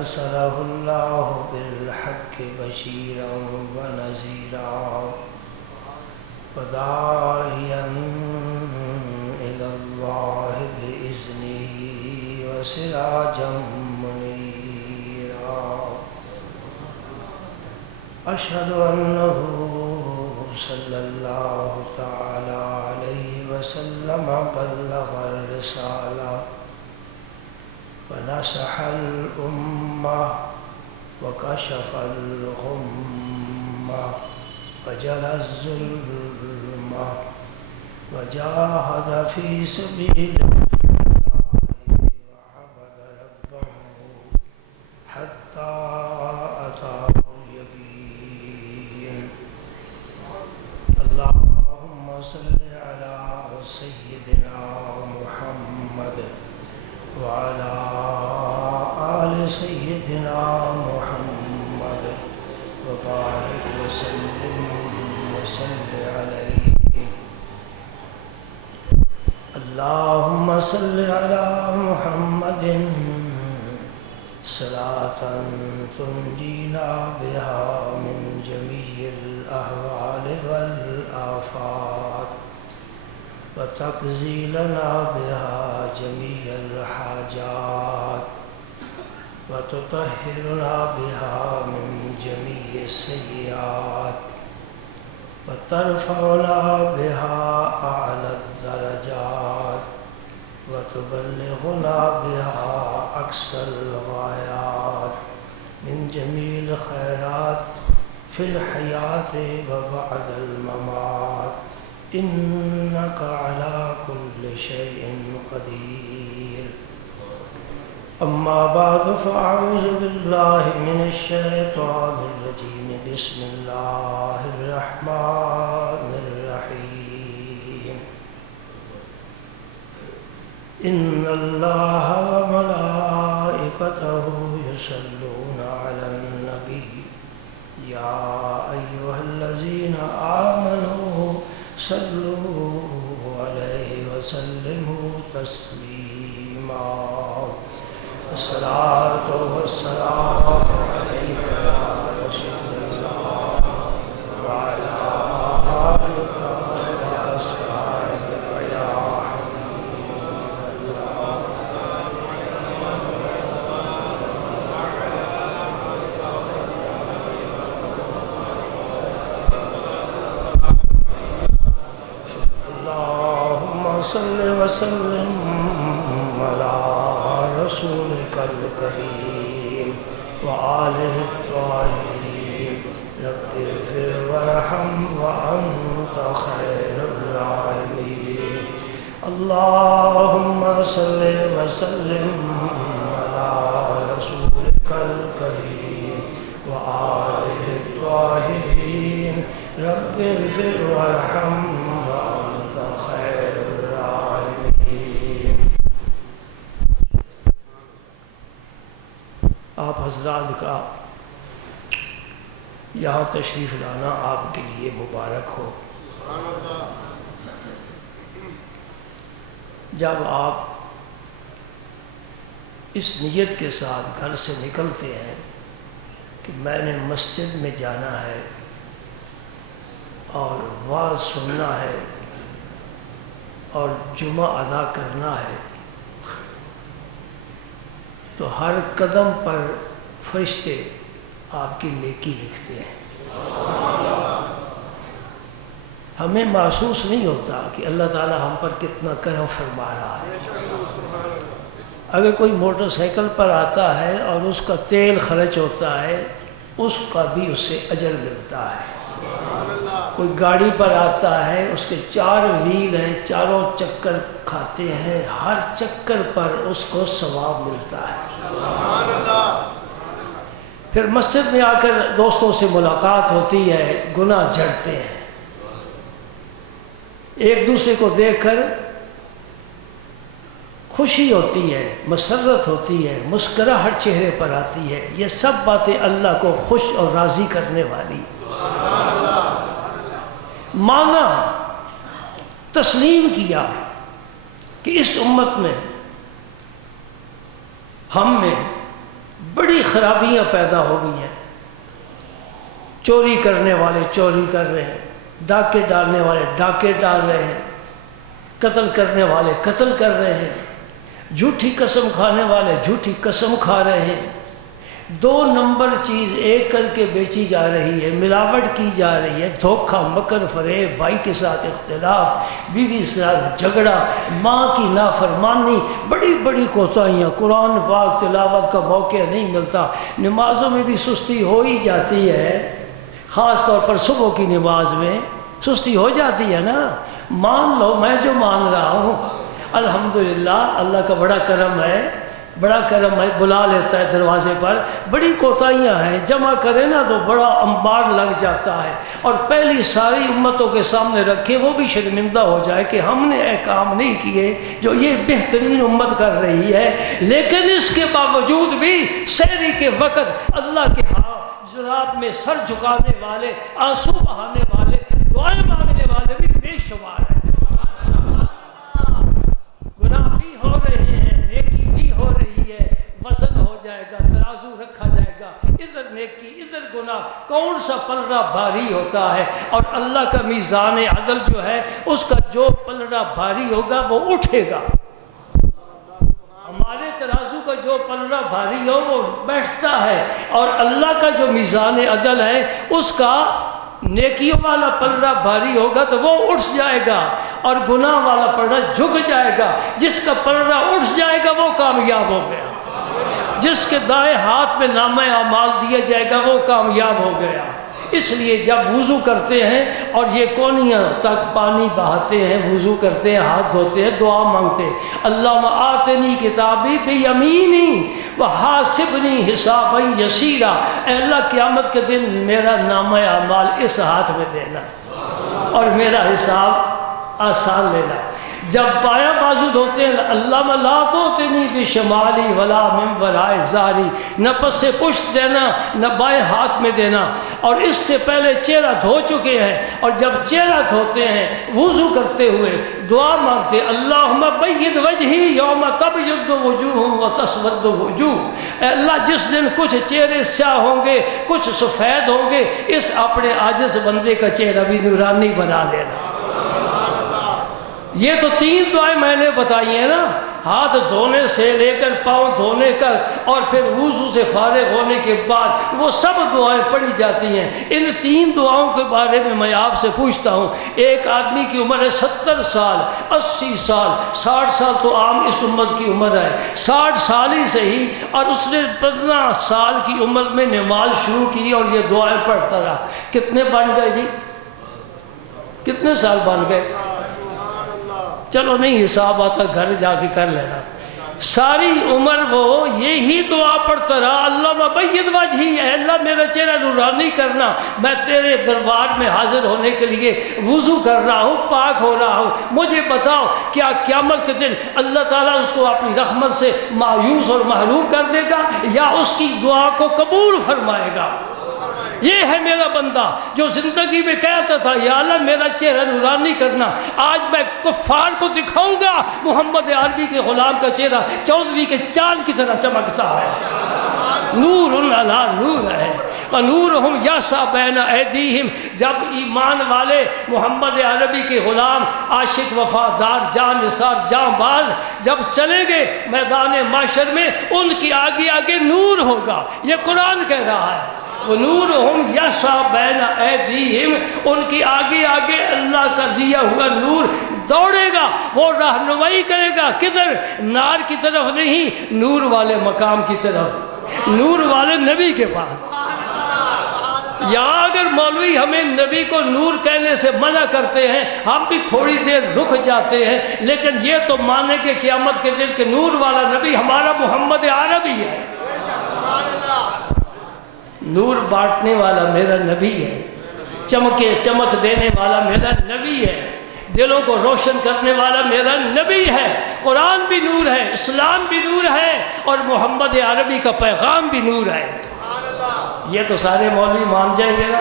أرسله الله بالحق بشيرا ونذيرا وداعيا إلى الله بإذنه وسراجا منيرا أشهد أنه صلى الله تعالى عليه وسلم بلغ الرسالة ونصح الأمة وكشف الغمة وجلى الظلمة وجاهد في سبيل الله وعبد ربه حتى أتاه اليقين. اللهم صل على سيدنا محمد وعلى آل سيدنا محمد وبارك وسلم عليه. اللهم صل على محمد صلاة تنجينا بها من جميع الأهوال والآفات وتقضي لنا بها جميع الحاجات وتطهرنا بها من جميع السيئات وترفعنا بها أعلى الدرجات وتبلغنا بها أقصى الغايات من جميع الخيرات في الحياة وبعد الممات إنك على كل شيء قدير. أما بعد فأعوذ بالله من الشيطان الرجيم. بسم الله الرحمن الرحيم. إن الله وملائكته يصلون على النبي يا أيها الذين آمنوا صلوا عليه وسلموا تسليما. الصلاة والسلام عليك يا رسول الله وعلى آلك وأصحابك يا حبيب الله. اللهم صل وسلم على رسولك الكريم وآله الطاهرين. رب اغفر وارحم وأنت خير الراحمين. اللهم صل وسلم على رسولك الكريم وآله الطاهرين. رب اغفر وارحم وأنت خير الراحمين. آپ حضرات کا یہاں تشریف لانا آپ کے لیے مبارک ہو. جب آپ اس نیت کے ساتھ گھر سے نکلتے ہیں کہ میں نے مسجد میں جانا ہے اور واعظ سننا ہے اور جمعہ ادا کرنا ہے، تو ہر قدم پر فرشتے آپ کی نیکی لکھتے ہیں. ہمیں محسوس نہیں ہوتا کہ اللہ تعالی ہم پر کتنا کرم فرما رہا ہے. اگر کوئی موٹر سائیکل پر آتا ہے اور اس کا تیل خرچ ہوتا ہے، اس کا بھی اس سے اجر ملتا ہے. کوئی گاڑی پر آتا ہے، اس کے 4 وہیل ہیں، چاروں چکر کھاتے ہیں، ہر چکر پر اس کو ثواب ملتا ہے. پھر مسجد میں آ کر دوستوں سے ملاقات ہوتی ہے، گناہ جھڑتے ہیں، ایک دوسرے کو دیکھ کر خوشی ہوتی ہے، مسرت ہوتی ہے، مسکراہٹ چہرے پر آتی ہے. یہ سب باتیں اللہ کو خوش اور راضی کرنے والی. مانا، تسلیم کیا کہ اس امت میں ہم میں بڑی خرابیاں پیدا ہو گئی ہیں۔ چوری کرنے والے چوری کر رہے ہیں، ڈاکے ڈالنے والے ڈاکے ڈال رہے ہیں، قتل کرنے والے قتل کر رہے ہیں، جھوٹی قسم کھانے والے جھوٹی قسم کھا رہے ہیں۔ 2 نمبر چیز ایک کر کے بیچی جا رہی ہے، ملاوٹ کی جا رہی ہے، دھوکہ مکر فریب، بھائی کے ساتھ اختلاف، بیوی کے ساتھ جھگڑا، ماں کی نافرمانی، بڑی بڑی کوتاہیاں۔ قرآن پاک تلاوت کا موقع نہیں ملتا، نمازوں میں بھی سستی ہو ہی جاتی ہے، خاص طور پر صبح کی نماز میں سستی ہو جاتی ہے نا۔ مان لو میں جو مان رہا ہوں الحمدللہ، اللہ کا بڑا کرم ہے، بڑا کرم ہے، بلا لیتا ہے دروازے پر۔ بڑی کوتاہیاں ہیں، جمع کرے نا تو بڑا انبار لگ جاتا ہے، اور پہلی ساری امتوں کے سامنے رکھے وہ بھی شرمندہ ہو جائے کہ ہم نے ایک کام نہیں کیے جو یہ بہترین امت کر رہی ہے۔ لیکن اس کے باوجود بھی سحری کے وقت اللہ کے ہاں جناب میں سر جھکانے والے، آنسو بہانے والے، دعائیں مانگنے والے بھی بے شمار ہیں۔ گناہ بھی ہو رہے ہیں، نیکی بھی ہو رہی ہے، وزن ہو جائے گا، ترازو رکھا جائے گا، ادھر نیکی ادھر گناہ، کون سا پلڑا بھاری ہوتا ہے؟ اور اللہ کا میزان عدل جو ہے اس کا جو پلڑا بھاری ہوگا وہ اٹھے گا۔ ہمارے ترازو کا جو پلڑا بھاری ہو وہ بیٹھتا ہے، اور اللہ کا جو میزان عدل ہے اس کا نیکیوں والا پلڑا بھاری ہوگا تو وہ اٹھ جائے گا، اور گناہ والا پلڑا جھک جائے گا۔ جس کا پلڑا اٹھ جائے گا وہ کامیاب ہو گیا، جس کے دائیں ہاتھ میں نامہ اعمال دیا جائے گا وہ کامیاب ہو گیا۔ اس لیے جب وضو کرتے ہیں اور یہ کونیاں تک پانی بہاتے ہیں، وضو کرتے ہیں، ہاتھ دھوتے ہیں، دعا مانگتے ہیں، اللہم آتنی کتابی بیمینی وحاسبنی حسابا یسیرا، اے اللہ قیامت کے دن میرا نامہ اعمال اس ہاتھ میں دینا اور میرا حساب آسان لینا۔ جب بایاں بازو دھوتے ہیں، اللہم لا توتنی بشمالی ولا من وراء ظہری، نہ پس پشت دینا نہ بائیں ہاتھ میں دینا۔ اور اس سے پہلے چہرہ دھو چکے ہیں، اور جب چہرہ دھوتے ہیں وضو کرتے ہوئے دعا مانگتے، اللہم بید وجہی یوم تبیض وجوہ وتسود وجوہ، اے اللہ جس دن کچھ چہرے سیاہ ہوں گے کچھ سفید ہوں گے، اس اپنے عاجز بندے کا چہرہ بھی نورانی بنا دینا۔ یہ تو 3 دعائیں میں نے بتائی ہیں نا، ہاتھ دھونے سے لے کر پاؤں دھونے کا، اور پھر وضو سے فارغ ہونے کے بعد وہ سب دعائیں پڑھی جاتی ہیں۔ ان 3 دعاؤں کے بارے میں میں آپ سے پوچھتا ہوں، ایک آدمی کی عمر ہے 70 سال، 80 سال، 60 سال تو عام اس امت کی عمر ہے، 60 سال ہی صحیح، اور اس نے 15 سال کی عمر میں نماز شروع کی اور یہ دعائیں پڑھتا رہا، کتنے بن گئے جی؟ کتنے سال بن گئے؟ چلو نہیں حساب آتا گھر جا کے کر لینا۔ ساری عمر وہ یہی دعا پڑھتا رہا، اللہ بید وجہی، اے اللہ میرا چہرہ نورانی کرنا، میں تیرے دربار میں حاضر ہونے کے لیے وضو کر رہا ہوں، پاک ہو رہا ہوں، مجھے بتاؤ کیا قیامت کے دن اللہ تعالیٰ اس کو اپنی رحمت سے مایوس اور محروم کر دے گا یا اس کی دعا کو قبول فرمائے گا؟ یہ ہے میرا بندہ جو زندگی میں کہتا تھا یا اللہ میرا چہرہ نورانی کرنا، آج میں کفار کو دکھاؤں گا محمد عربی کے غلام کا چہرہ 14ویں کے چاند کی طرح چمکتا ہے، نور علی نور ہے، وَنُورُهُمْ يَسْعَىٰ بَيْنَ أَيْدِيهِمْ۔ جب ایمان والے محمد عربی کے غلام، عاشق، وفادار، جان نثار، جان باز جب چلیں گے میدان معاشر میں، ان کی آگے آگے نور ہوگا، یہ قرآن کہہ رہا ہے، وَنُورُهُمْ يَسْعَىٰ بَيْنَ أَيْدِيهِمْ، ان کی آگے آگے اللہ کا دیا ہوا نور دوڑے گا، وہ رہنمائی کرے گا، کدھر؟ نار کی طرف نہیں، نور والے مقام کی طرف، نور والے نبی کے پاس۔ یہاں اگر مولوی ہمیں نبی کو نور کہنے سے منع کرتے ہیں، ہم بھی تھوڑی دیر رک جاتے ہیں، لیکن یہ تو مانے کہ قیامت کے دن کہ نور والا نبی ہمارا محمد عربی ہے، نور بانٹنے والا میرا نبی ہے، چمک دینے والا میرا نبی ہے، دلوں کو روشن کرنے والا میرا نبی ہے۔ قرآن بھی نور ہے، اسلام بھی نور ہے، اور محمد عربی کا پیغام بھی نور ہے۔ یہ تو سارے مولوی مان جائیں گے نا۔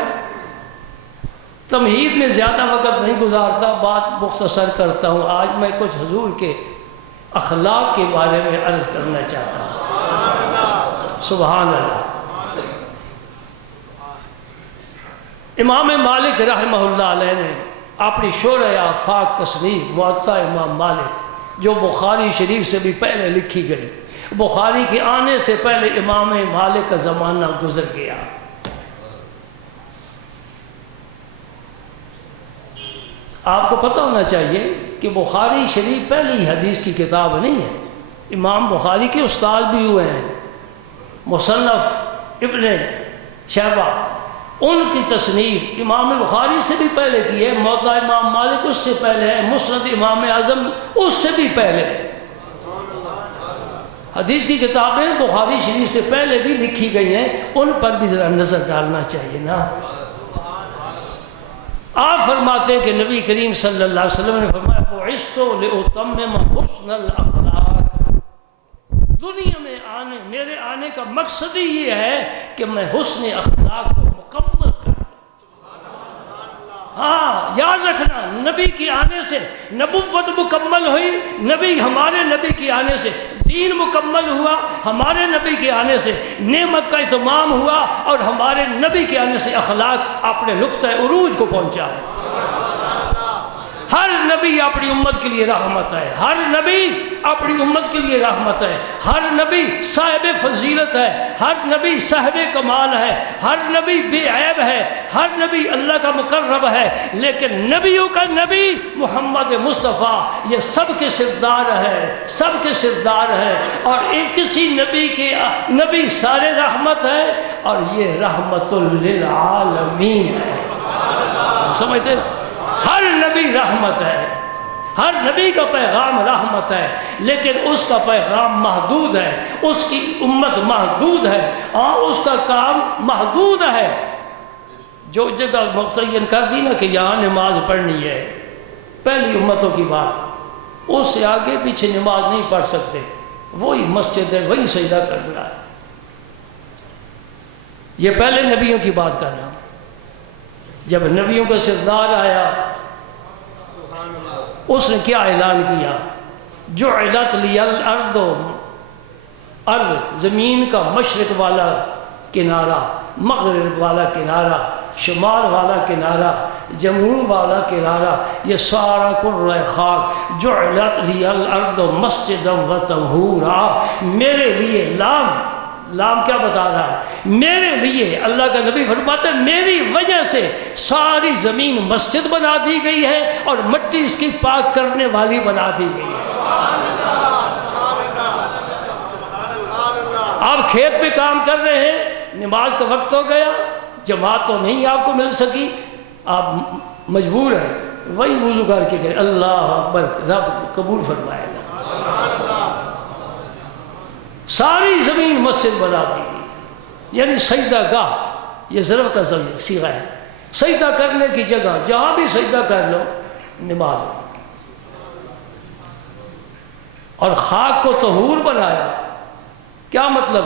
تمہید میں زیادہ وقت نہیں گزارتا، بات مختصر کرتا ہوں۔ آج میں کچھ حضور کے اخلاق کے بارے میں عرض کرنا چاہتا ہوں۔ سبحان اللہ۔ امام مالک رحمہ اللہ علیہ نے اپنی شرح آفاق تصنیف موطا امام مالک، جو بخاری شریف سے بھی پہلے لکھی گئی، بخاری کے آنے سے پہلے امام مالک کا زمانہ گزر گیا۔ آپ کو پتہ ہونا چاہیے کہ بخاری شریف پہلی حدیث کی کتاب نہیں ہے، امام بخاری کے استاد بھی ہوئے ہیں، مصنف ابن شیبہ، ان کی تصنیف امام بخاری سے بھی پہلے کی ہے، موطا امام مالک اس سے پہلے ہے، مسند امام اعظم اس سے بھی پہلے ہے۔ حدیث کی کتابیں بخاری شریف سے پہلے بھی لکھی گئی ہیں، ان پر بھی ذرا نظر ڈالنا چاہیے نا۔ آپ فرماتے ہیں کہ نبی کریم صلی اللہ علیہ وسلم نے فرمایا بعثت لأتمم حسن الاخلاق، دنیا میں میرے آنے کا مقصد ہی یہ ہے کہ میں حسن اخلاق کو مکمل کروں۔ ہاں یاد رکھنا، نبی کی آنے سے نبوت مکمل ہوئی، ہمارے نبی کی آنے سے دین مکمل ہوا، ہمارے نبی کے آنے سے نعمت کا اتمام ہوا، اور ہمارے نبی کے آنے سے اخلاق اپنے نقطہ عروج کو پہنچا ہے۔ ہر نبی اپنی امت کے لیے رحمت ہے، ہر نبی اپنی امت کے لیے رحمت ہے، ہر نبی صاحب فضیلت ہے، ہر نبی صاحب کمال ہے، ہر نبی بے عیب ہے، ہر نبی اللہ کا مقرب ہے، لیکن نبیوں کا نبی محمد مصطفیٰ یہ سب کے سردار ہے، سب کے سردار ہے، اور ایک کسی نبی سارے رحمت ہے، اور یہ رحمت للعالمین ہے۔ سمجھتے ہیں؟ ہر نبی رحمت ہے، ہر نبی کا پیغام رحمت ہے، لیکن اس کا پیغام محدود ہے، اس کی امت محدود ہے، اس کا کام محدود ہے۔ جو جگہ متعین کر دی نا کہ یہاں نماز پڑھنی ہے، پہلی امتوں کی بات، اس سے آگے پیچھے نماز نہیں پڑھ سکتے، وہی مسجد ہے، وہی سجدہ کرنا ہے۔ یہ پہلے نبیوں کی بات کر رہا ہوں۔ جب نبیوں کا سردار آیا، اس نے کیا اعلان کیا؟ جعلت لی الارض، ارض زمین کا مشرق والا کنارہ، مغرب والا کنارہ، شمال والا کنارہ، جنوب والا کنارہ، یہ سارا کرۂ خاک، جعلت لی الارض مسجدا و طہورا، میرے لیے لام کیا بتا رہا ہے؟ میرے لیے اللہ کا نبی فرماتا ہے میری وجہ سے ساری زمین مسجد بنا دی گئی ہے، اور مٹی اس کی پاک کرنے والی بنا دی گئی ہے۔ آپ کھیت پہ کام کر رہے ہیں، نماز کا وقت ہو گیا، جماعت تو نہیں آپ کو مل سکی، آپ مجبور ہیں، وہی وضو کر کے گئے، اللہ اکبر، رب قبول فرمائے گا۔ ساری زمین مسجد بنا دی گئی، یعنی سجدہ گاہ، یہ ضرب کا صیغہ ہے، سجدہ کرنے کی جگہ، جہاں بھی سجدہ کر لو نماز۔ اور خاک کو طہور بنایا، کیا مطلب؟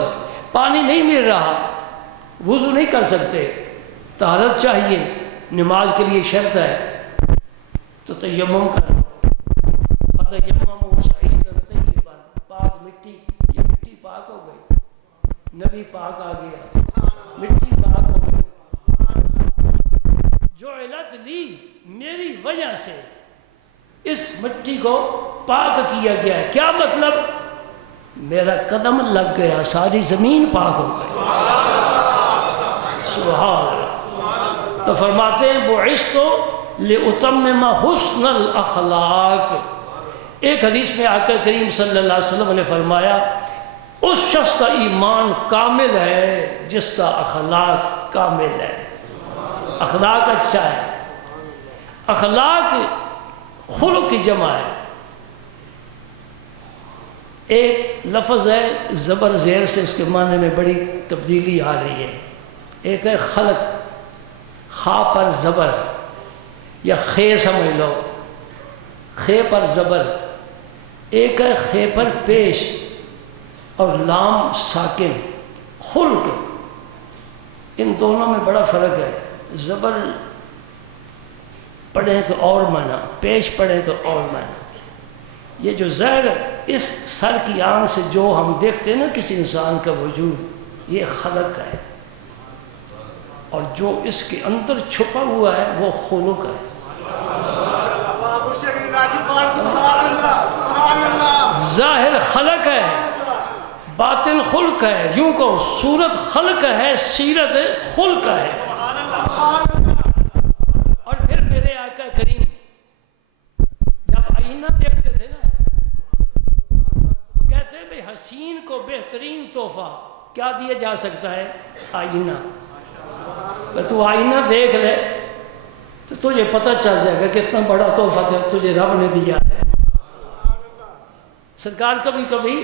پانی نہیں مل رہا، وضو نہیں کر سکتے، طہارت چاہیے، نماز کے لیے شرط ہے، تو تیمم کرو، پاک مٹی، یہ مٹی پاک ہو گئی، نبی پاک آ گیا، مٹی پاک ہو گئی، جعلت لی، میری وجہ سے اس مٹی کو پاک کیا گیا ہے۔ کیا مطلب؟ میرا قدم لگ گیا، ساری زمین پاک ہو گئی۔ سبحان اللہ۔ تو فرماتے ہیں بعثت لأتمم حسن الاخلاق۔ ایک حدیث میں آقا کریم صلی اللہ علیہ وسلم نے فرمایا اس شخص کا ایمان کامل ہے جس کا اخلاق کامل ہے، اخلاق اچھا ہے۔ اخلاق خلق کی جمع ہے، ایک لفظ ہے زبر زیر سے، اس کے معنی میں بڑی تبدیلی آ رہی ہے۔ ایک ہے خلق، خا پر زبر یا خے سمجھ لو، خے پر زبر، ایک ہے خے پر پیش اور لام ساکن، خلق۔ ان دونوں میں بڑا فرق ہے، زبر پڑھیں تو اور معنی، پیش پڑھیں تو اور معنی۔ یہ جو زہر اس سر کی آنکھ سے جو ہم دیکھتے ہیں نا کسی انسان کا وجود، یہ خلق ہے، اور جو اس کے اندر چھپا ہوا ہے وہ خلق ہے۔ ظاہر خلق ہے، باطن خلق ہے، یوں کو صورت خلق ہے، سیرت خلق ہے۔ اور پھر میرے آقا کریم جب آئینہ دیکھتے تھے نا، کہتے ہیں بھئی حسین کو بہترین تحفہ کیا دیا جا سکتا ہے؟ آئینہ۔ تو آئینہ دیکھ لے تو تجھے پتہ چل جائے گا کتنا بڑا تحفہ تجھے رب نے دیا ہے۔ سرکار کبھی کبھی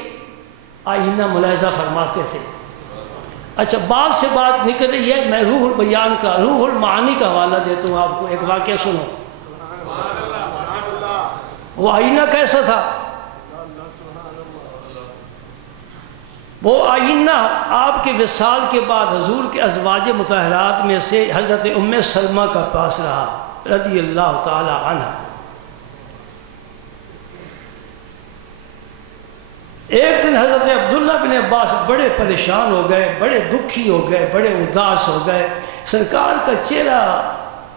آئینہ ملاحظہ فرماتے تھے۔ اچھا، بات سے بات نکل رہی ہے، میں روح البیان کا، روح المعانی کا حوالہ دیتا ہوں آپ کو، ایک واقعہ سنو۔ وہ آئینہ کیسا تھا؟ وہ آئینہ آپ کے وصال کے بعد حضور کے ازواج مطہرات میں سے حضرت ام سلمہ کا پاس رہا رضی اللہ تعالی عنہ۔ ایک دن حضرت عبداللہ بن عباس بڑے پریشان ہو گئے، بڑے دکھی ہو گئے، بڑے اداس ہو گئے، سرکار کا چہرہ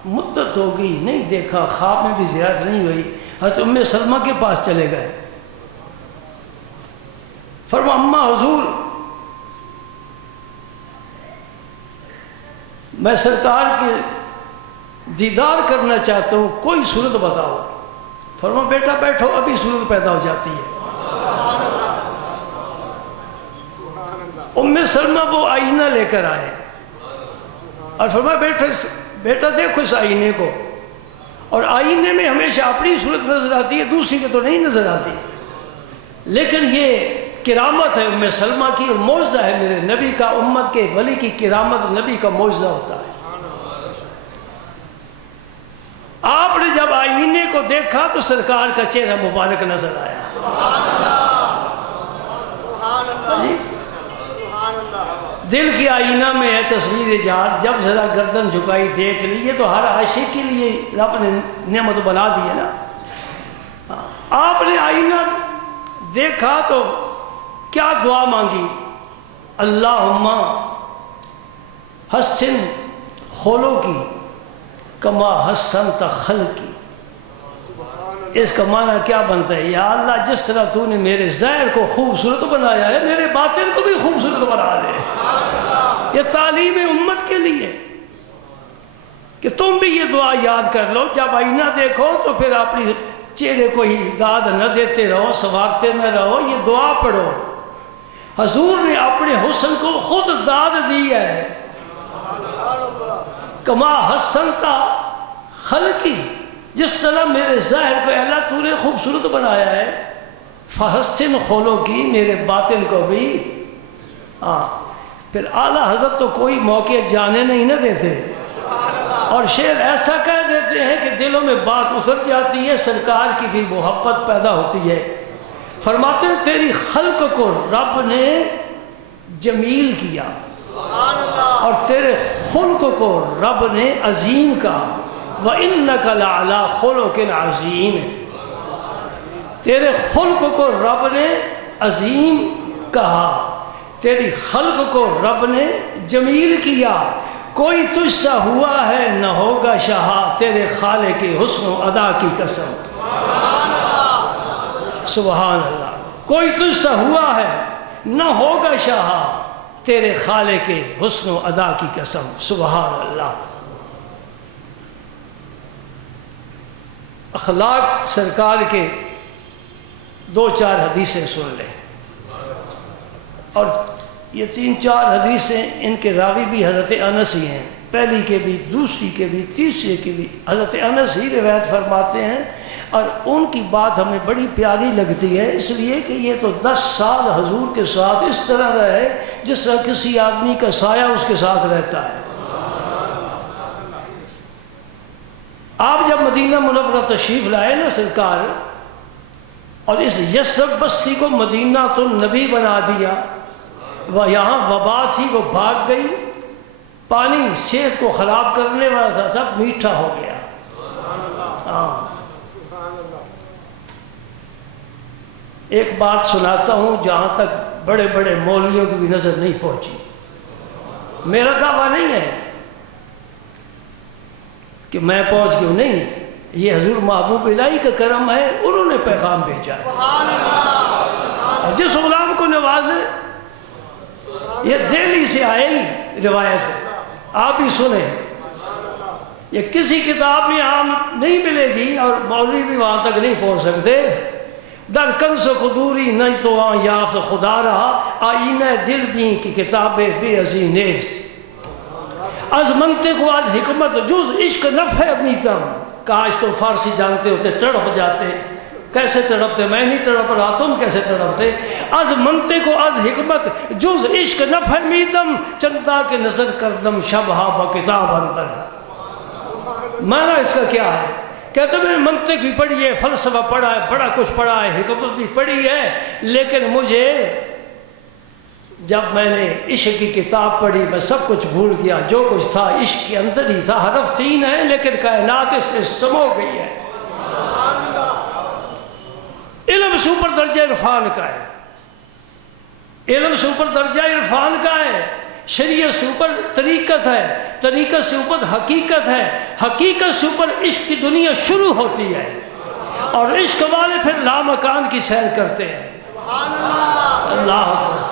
مدت ہو گئی نہیں دیکھا، خواب میں بھی زیارت نہیں ہوئی، حضرت ام سلمہ کے پاس چلے گئے۔ فرما اماں حضور میں سرکار کے دیدار کرنا چاہتا ہوں، کوئی صورت بتاؤ۔ فرما بیٹا بیٹھو، ابھی صورت پیدا ہو جاتی ہے۔ ام سلمہ وہ آئینہ لے کر آئے اور فرما بیٹا دیکھو اس آئینے کو، اور آئینے میں ہمیشہ اپنی صورت نظر آتی ہے، دوسری کے تو نہیں نظر آتی، لیکن یہ کرامت ہے ام سلمہ کی اور معجزہ ہے میرے نبی کا، امت کے ولی کی کرامت نبی کا معجزہ ہوتا ہے۔ آپ نے جب آئینے کو دیکھا تو سرکار کا چہرہ مبارک نظر آیا۔ دل کی آئینہ میں ہے تصویر جار، جب ذرا گردن جھکائی دیکھ لی، یہ تو ہر عاشق کے لیے رب نے نعمت بنا دی ہے نا۔ آپ نے آئینہ دیکھا تو کیا دعا مانگی؟ اللہم حسن خلقی کما حسنت خلقی۔ اس کا معنی کیا بنتا ہے؟ یا اللہ جس طرح تو نے میرے ظاہر کو خوبصورت بنایا ہے، میرے باطن کو بھی خوبصورت بنا دے۔ یہ تعلیم امت کے لیے کہ تم بھی یہ دعا یاد کر لو، جب آئینہ دیکھو تو پھر اپنی چہرے کو ہی داد نہ دیتے رہو، سنوارتے نہ رہو، یہ دعا پڑھو۔ حضور نے اپنے حسن کو خود داد دی ہے، کما حسنت خلقی، جس طرح میرے ظاہر کو اللہ تو نے خوبصورت بنایا ہے، فحسن خلقی، میرے باطن کو بھی۔ پھر اعلیٰ حضرت تو کوئی موقع جانے نہیں نہ دیتے، اور شعر ایسا کہہ دیتے ہیں کہ دلوں میں بات اتر جاتی ہے، سرکار کی بھی محبت پیدا ہوتی ہے۔ فرماتے ہیں تیری خلق کو رب نے جمیل کیا، اور تیرے خلق کو رب نے عظیم کہا۔ وَإِنَّكَ لَعَلَىٰ خُلُقٍ عَظِيمٍ، تیرے خلق کو رب نے عظیم کہا، تیری خلق کو رب نے جمیل کیا۔ کوئی تجھ سا ہوا ہے نہ ہوگا شاہ، تیرے خالق کے حسن و ادا کی قسم۔ سبحان اللہ، کوئی تجھ سا ہوا ہے نہ ہوگا شاہ، تیرے خالق کے حسن و ادا کی قسم۔ سبحان اللہ۔ اخلاق سرکار کے دو چار حدیثیں سن لیں، اور یہ تین چار حدیثیں ان کے راوی بھی حضرت انس ہی ہیں، پہلی کے بھی، دوسری کے بھی، تیسری کے بھی حضرت انس ہی روایت فرماتے ہیں، اور ان کی بات ہمیں بڑی پیاری لگتی ہے، اس لیے کہ یہ تو 10 سال حضور کے ساتھ اس طرح رہے جس طرح کسی آدمی کا سایہ اس کے ساتھ رہتا ہے۔ آپ جب مدینہ منورہ تشریف لائے نا سرکار، اور اس یثرب بستی کو مدینہ النبی بنا دیا، وہ یہاں وبا تھی وہ بھاگ گئی، پانی صحت کو خراب کرنے والا تھا میٹھا ہو گیا۔ ایک بات سناتا ہوں جہاں تک بڑے بڑے مولویوں کی بھی نظر نہیں پہنچی۔ میرا دعویٰ نہیں ہے کہ میں پہنچ گیا ہوں، نہیں، یہ حضور محبوب الہی کا کرم ہے، انہوں نے پیغام بھیجا ہے۔ اور جس غلام کو نوازے، یہ دہلی سے آئے ہی روایت ہے، آپ ہی سنیں، یہ کسی کتاب میں عام نہیں ملے گی اور مولوی بھی وہاں تک نہیں پہنچ سکتے۔ در کنز قدوری نہیں تو وہاں یافت خدا رہا، آئینہ دل بھی کی کتاب بے عزی نیست، از منطق و از حکمت جز عشق نفع امیدم۔ کاش تم فارسی جانتے ہوتے، تڑپ جاتے۔ کیسے تڑپتے؟ میں نہیں تڑپ رہا، تم کیسے تڑپتے؟ از منطق و از حکمت جز عشق نفع امیدم، چندہ کے نظر کردم شبہ بکتاب اندر۔ معنی اس کا کیا ہے؟ کہتے میں نے منطق بھی پڑھی ہے، فلسفہ پڑھا ہے، بڑا کچھ پڑھا ہے، حکمت بھی پڑھی ہے، لیکن مجھے جب میں نے عشق کی کتاب پڑھی میں سب کچھ بھول گیا، جو کچھ تھا عشق کے اندر ہی تھا۔ حرف 3 ہے لیکن کائنات اس میں سمو گئی ہے۔ علم سے اوپر درجہ عرفان کا ہے، علم سے اوپر درجہ عرفان کا ہے، شریعت سے اوپر طریقت ہے، طریقت سے اوپر حقیقت ہے، حقیقت سے اوپر عشق کی دنیا شروع ہوتی ہے، اور عشق والے پھر لامکان کی سیر کرتے ہیں۔ اللہ اکبر۔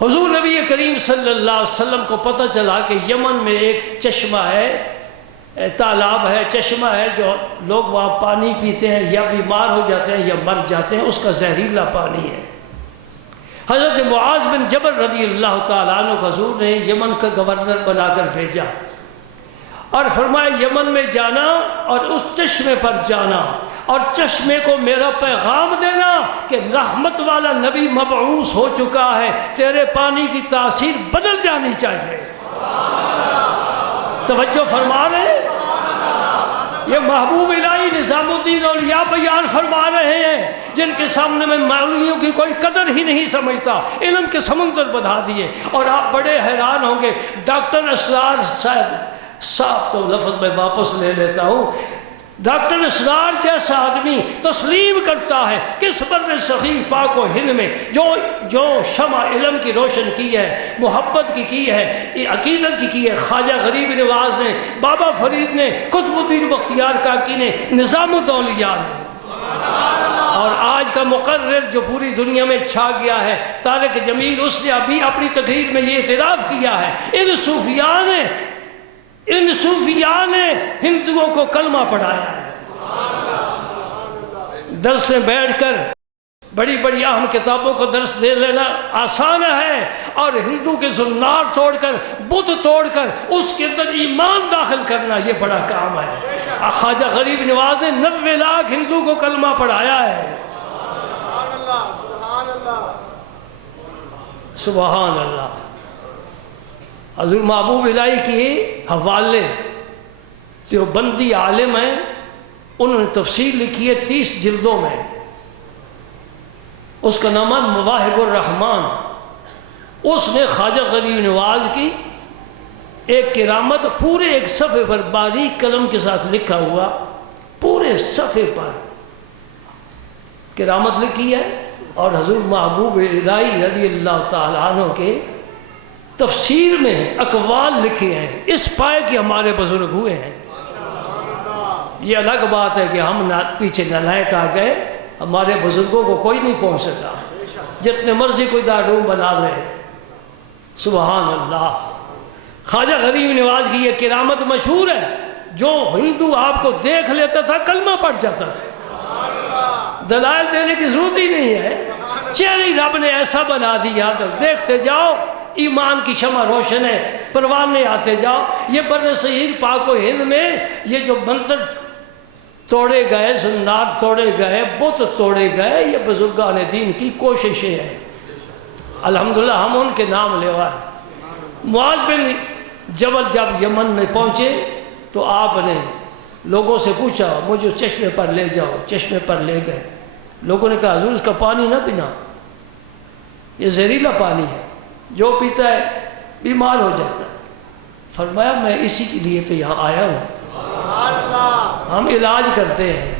حضور نبی کریم صلی اللہ علیہ وسلم کو پتہ چلا کہ یمن میں ایک چشمہ ہے، تالاب ہے، چشمہ ہے، جو لوگ وہاں پانی پیتے ہیں یا بیمار ہو جاتے ہیں یا مر جاتے ہیں، اس کا زہریلا پانی ہے۔ حضرت معاذ بن جبل رضی اللہ تعالیٰ عنہ کو حضور نے یمن کا گورنر بنا کر بھیجا اور فرمایا یمن میں جانا اور اس چشمے پر جانا اور چشمے کو میرا پیغام دینا کہ رحمت والا نبی مبعوث ہو چکا ہے، تیرے پانی کی تاثیر بدل جانی چاہیے۔ توجہ فرما رہے ہیں؟ یہ محبوب الہی نظام الدین اولیاء بیان فرما رہے ہیں، جن کے سامنے میں مولویوں کی کوئی قدر ہی نہیں سمجھتا، علم کے سمندر بڑھا دیے۔ اور آپ بڑے حیران ہوں گے، ڈاکٹر اسرار صاحب تو لفظ میں واپس لے لیتا ہوں، ڈاکٹر اسرار جیسا آدمی تسلیم کرتا ہے کس بر صغیر پاک و ہند میں جو شمع علم کی روشن کی ہے، محبت کی ہے، عقیدت کی ہے، خواجہ غریب نواز نے، بابا فرید نے، قطب الدین بختیار کاکی نے، نظام الاولیاء نے، اور آج کا مقرر جو پوری دنیا میں چھا گیا ہے طارق جمیل، اس نے ابھی اپنی تقریر میں یہ اعتراف کیا ہے، ان صوفیاء نے ہندوؤں کو کلمہ پڑھایا ہے۔ درس میں بیٹھ کر بڑی بڑی اہم کتابوں کو درس دے لینا آسان ہے، اور ہندو کے زنار توڑ کر، بت توڑ کر اس کے اندر ایمان داخل کرنا یہ بڑا کام ہے۔ خواجہ غریب نواز نے 90 لاکھ ہندو کو کلمہ پڑھایا ہے۔ سبحان اللہ۔ حضور محبوب الہی کے حوالے جو بندی عالم ہیں، انہوں نے تفسیر لکھی ہے 30 جلدوں میں، اس کا نام ہے مواہب الرحمن۔ اس نے خواجہ غریب نواز کی ایک کرامت پورے ایک صفحے پر باریک قلم کے ساتھ لکھا ہوا، پورے صفحے پر کرامت لکھی ہے، اور حضور محبوب الہی رضی اللہ تعالیٰ عنہ کے تفسیر میں اقوال لکھے ہیں، اس پائے کہ ہمارے بزرگ ہوئے ہیں۔ یہ الگ بات ہے کہ ہم پیچھے نالائق آ گئے، ہمارے بزرگوں کو کوئی نہیں پہنچ سکا، جتنے مرضی کوئی دارالعلوم بنا رہے۔ سبحان اللہ۔ خواجہ غریب نواز کی یہ کرامت مشہور ہے، جو ہندو آپ کو دیکھ لیتا تھا کلمہ پڑھ جاتا تھا، دلائل دینے کی ضرورت ہی نہیں ہے، چہرے رب نے ایسا بنا دیا، دیکھتے جاؤ، ایمان کی شمع روشن ہے، پروانے آتے جاؤ۔ یہ بر صغیر پاک و ہند میں یہ جو منتر توڑے گئے، زنار توڑے گئے، بت توڑے گئے، یہ بزرگان دین کی کوششیں ہیں۔ الحمدللہ ہم ان کے نام لیوا ہے۔ معاذ بن جبل جب یمن میں پہنچے تو آپ نے لوگوں سے پوچھا مجھے چشمے پر لے جاؤ، چشمے پر لے گئے۔ لوگوں نے کہا حضور اس کا پانی نہ پینا، یہ زہریلا پانی ہے، جو پیتا ہے بیمار ہو جاتا ہے۔ فرمایا میں اسی کے لیے تو یہاں آیا ہوں، ہم علاج کرتے ہیں،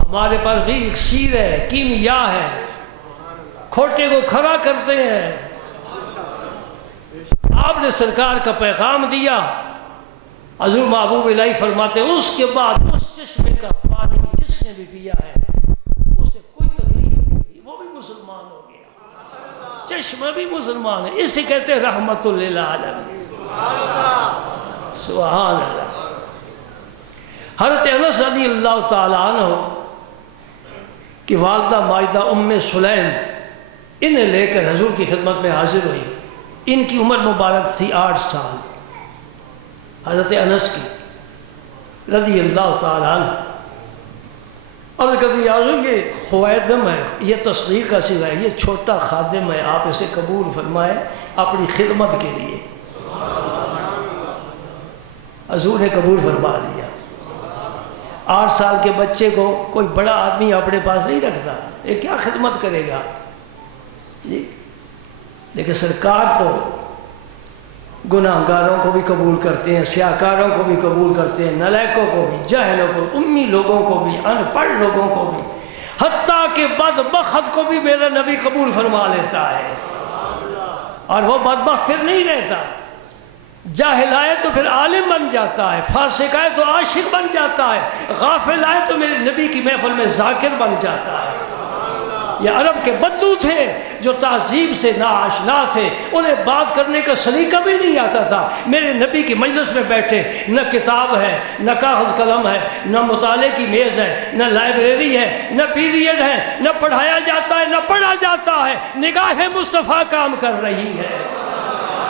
ہمارے پاس بھی اکسیر ہے، کیمیا ہے، کھوٹے کو کھڑا کرتے ہیں۔ آپ نے سرکار کا پیغام دیا۔ حضور محبوب الہی فرماتے ہیں اس کے بعد اس چشمے کا پانی جس نے بھی پیا ہے اسے کوئی تکلیف نہیں ہوئی، وہ بھی مسلمان ہو گیا، چشمہ بھی مسلمان ہے۔ اسے کہتے ہیں رحمت للعالمین۔ سبحان اللہ۔ حضرت انس رضی اللہ تعالیٰ عنہ کی والدہ ماجدہ ام سلیم انہیں لے کر حضور کی خدمت میں حاضر ہوئی۔ ان کی عمر مبارک تھی 8 سال، حضرت انس کی رضی اللہ تعالیٰ عنہ۔ اور کہتے ہیں یہ خویدم ہے، یہ تصغیر کا صیغہ ہے، یہ چھوٹا خادم ہے، آپ اسے قبول فرمائیں اپنی خدمت کے لیے۔ حضور نے قبول فرما لیا۔ 8 سال کے بچے کو کوئی بڑا آدمی اپنے پاس نہیں رکھتا، یہ کیا خدمت کرے گا جی۔ لیکن سرکار تو گناہ گاروں کو بھی قبول کرتے ہیں، سیاکاروں کو بھی قبول کرتے ہیں، نالائقوں کو بھی، جاہلوں کو، امی لوگوں کو بھی، ان پڑھ لوگوں کو بھی، حتیٰ کہ بدبخت کو بھی میرا نبی قبول فرما لیتا ہے۔ اور وہ بدبخت پھر نہیں رہتا، جاہل آئے تو پھر عالم بن جاتا ہے، فاسق آئے تو عاشق بن جاتا ہے، غافل آئے تو میرے نبی کی محفل میں ذاکر بن جاتا ہے۔ یہ عرب کے بدو تھے جو تہذیب سے ناآشنا تھے، انہیں بات کرنے کا سلیقہ بھی نہیں آتا تھا۔ میرے نبی کی مجلس میں بیٹھے، نہ کتاب ہے، نہ کاغذ قلم ہے، نہ مطالعے کی میز ہے، نہ لائبریری ہے، نہ پیریڈ ہے، نہ پڑھایا جاتا ہے، نہ پڑھا جاتا ہے، نگاہ مصطفیٰ کام کر رہی ہے۔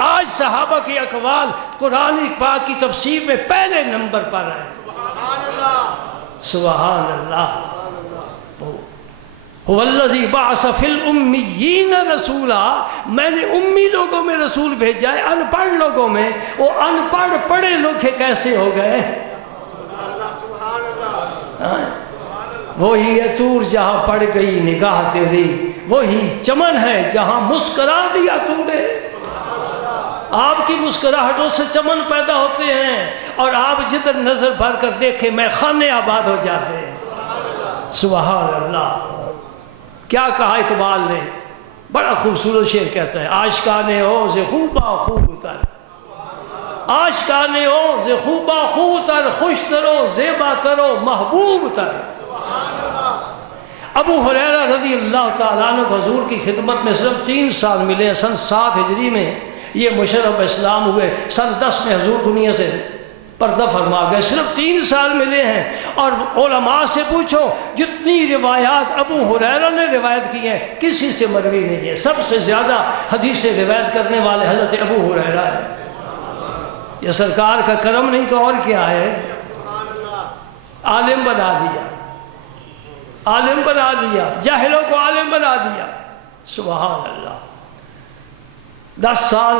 آج صحابہ کی اقوال قرآن پاک کی تفسیر میں پہلے نمبر پر ہے۔ سبحان اللہ۔ هو الذی بعث فی الامیین رسولا، میں نے امی لوگوں میں رسول بھیجا ہے، ان پڑھ لوگوں میں۔ وہ ان پڑھ پڑھے لوگ کیسے ہو گئے؟ وہی ہے طور جہاں پڑ گئی نگاہ تیری، وہی چمن ہے جہاں مسکرا دیا تو نے۔ آپ کی مسکراہٹوں سے چمن پیدا ہوتے ہیں، اور آپ جدھر نظر بھر کر دیکھیں میں خانے آباد ہو جاتے ہیں۔ سبحان اللہ۔ کیا کہا اقبال نے، بڑا خوبصورت شعر کہتا ہے، عاشقان اوز خوبا خوب تر، عاشقان اوز خوبا خوب تر، خوش ترو زیبا ترو محبوب تر۔ ابو ہریرہ رضی اللہ تعالیٰ عنہ حضور کی خدمت میں صرف 3 سال ملے۔ سن 7 ہجری میں یہ مشرف اسلام ہوئے، سن 10 میں حضور دنیا سے پردہ فرما گئے، صرف 3 سال ملے ہیں۔ اور علماء سے پوچھو، جتنی روایات ابو ہریرہ نے روایت کی ہیں کسی سے مروی نہیں ہے، سب سے زیادہ حدیثیں روایت کرنے والے حضرت ابو ہریرہ ہیں۔ یہ سرکار کا کرم نہیں تو اور کیا ہے؟ عالم بنا دیا، عالم بنا دیا، جاہلوں کو عالم بنا دیا۔ سبحان اللہ۔ 10 سال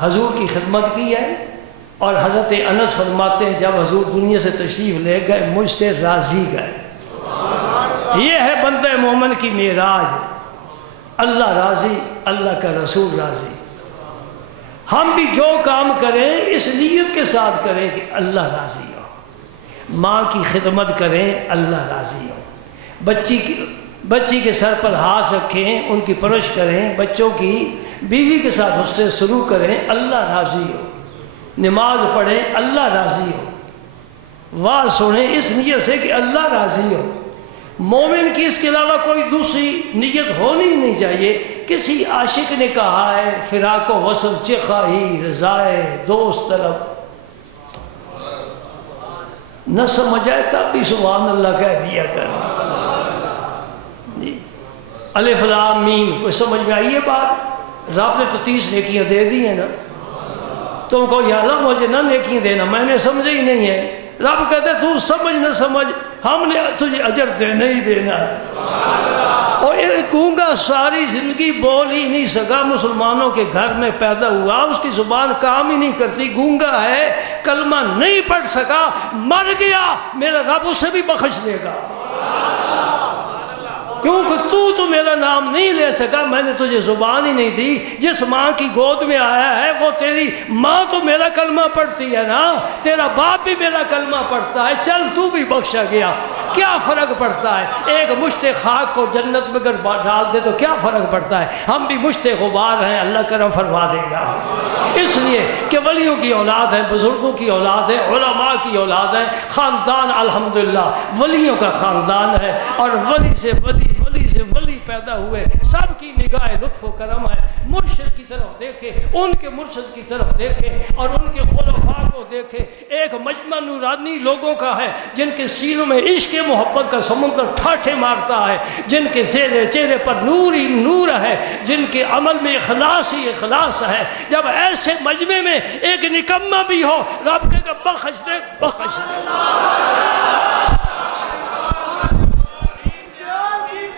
حضور کی خدمت کی ہے، اور حضرت انس فرماتے ہیں جب حضور دنیا سے تشریف لے گئے مجھ سے راضی گئے۔ یہ ہے بندہ مومن کی معراج، اللہ راضی، اللہ کا رسول راضی۔ ہم بھی جو کام کریں اس نیت کے ساتھ کریں کہ اللہ راضی ہو، ماں کی خدمت کریں اللہ راضی ہو، بچی کے سر پر ہاتھ رکھیں، ان کی پرورش کریں، بچوں کی بیوی کے ساتھ اس سے سلوک کریں اللہ راضی ہو، نماز پڑھیں اللہ راضی ہو، واز سنیں اس نیت سے کہ اللہ راضی ہو۔ مومن کی اس کے علاوہ کوئی دوسری نیت ہونی نہیں چاہیے۔ کسی عاشق نے کہا ہے فراق و وصل چخواہی رضائے دوست طلب، نہ سمجھ آئے تب بھی سبحان اللہ کہہ دیا کر۔ الف لام میم، کوئی سمجھ میں آئی ہے بات؟ رب نے تو 30 نیکیاں دے دی ہیں نا، تم کو یا اللہ مجھے نہ نیکیاں دینا، میں نے سمجھے ہی نہیں ہے۔ رب کہتے تو سمجھ نہ سمجھ، ہم نے تجھے اجر دینا ہی دینا۔ اور ایک گونگا ساری زندگی بول ہی نہیں سکا، مسلمانوں کے گھر میں پیدا ہوا، اس کی زبان کام ہی نہیں کرتی، گونگا ہے، کلمہ نہیں پڑھ سکا، مر گیا، میرا رب اسے بھی بخش دے گا، کیونکہ تو میرا نام نہیں لے سکا، میں نے تجھے زبان ہی نہیں دی۔ جس ماں کی گود میں آیا ہے وہ تیری ماں تو میرا کلمہ پڑھتی ہے نا، تیرا باپ بھی میرا کلمہ پڑھتا ہے، چل تو بھی بخشا گیا، کیا فرق پڑتا ہے؟ ایک مشت خاک کو جنت میں اگر ڈال دے تو کیا فرق پڑتا ہے؟ ہم بھی مشت غبار ہیں، اللہ کرم فرما دے گا۔ اس لیے کہ ولیوں کی اولاد ہے، بزرگوں کی اولاد ہے، علماء کی اولاد ہے، خاندان الحمدللہ ولیوں کا خاندان ہے، اور ولی سے ولی، ولی سے ولی پیدا ہوئے، سب کی نگاہ لطف و کرم ہے۔ مرشد کی طرف دیکھے، ان کے مرشد کی طرف دیکھے اور ان کے خلفاء کو دیکھے، ایک مجمع نورانی لوگوں کا ہے جن کے سینوں میں عشق محبت کا سمندر ٹھاٹھے مارتا ہے، جن کے چہرے پر نور ہی نور ہے، جن کے عمل میں اخلاص ہی اخلاص ہے۔ جب ایسے مجمع میں ایک نکمہ بھی ہو، رب کہے گا بخش دے، بخش دے۔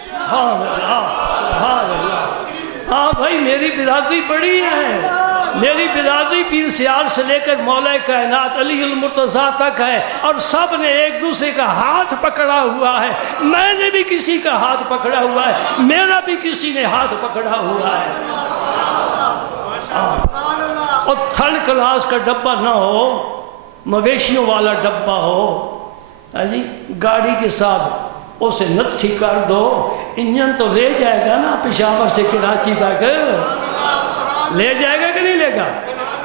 سبحان اللہ، سبحان اللہ۔ ہاں بھائی، میری برادری بڑی ہے، میری برادری پیر سیال سے لے کر مولا کائنات علی المرتضیٰ تک ہے، اور سب نے ایک دوسرے کا ہاتھ پکڑا ہوا ہے۔ میں نے بھی کسی کا ہاتھ پکڑا ہوا ہے، میرا بھی کسی نے ہاتھ پکڑا ہوا ہے۔ اور تھرڈ کلاس کا ڈبہ نہ ہو، مویشیوں والا ڈبہ ہو، جی گاڑی کے ساتھ اسے نتھی کر دو، انجن تو لے جائے گا نا پشاور سے کراچی تک، لے جائے گا کہ نہیں لے گا؟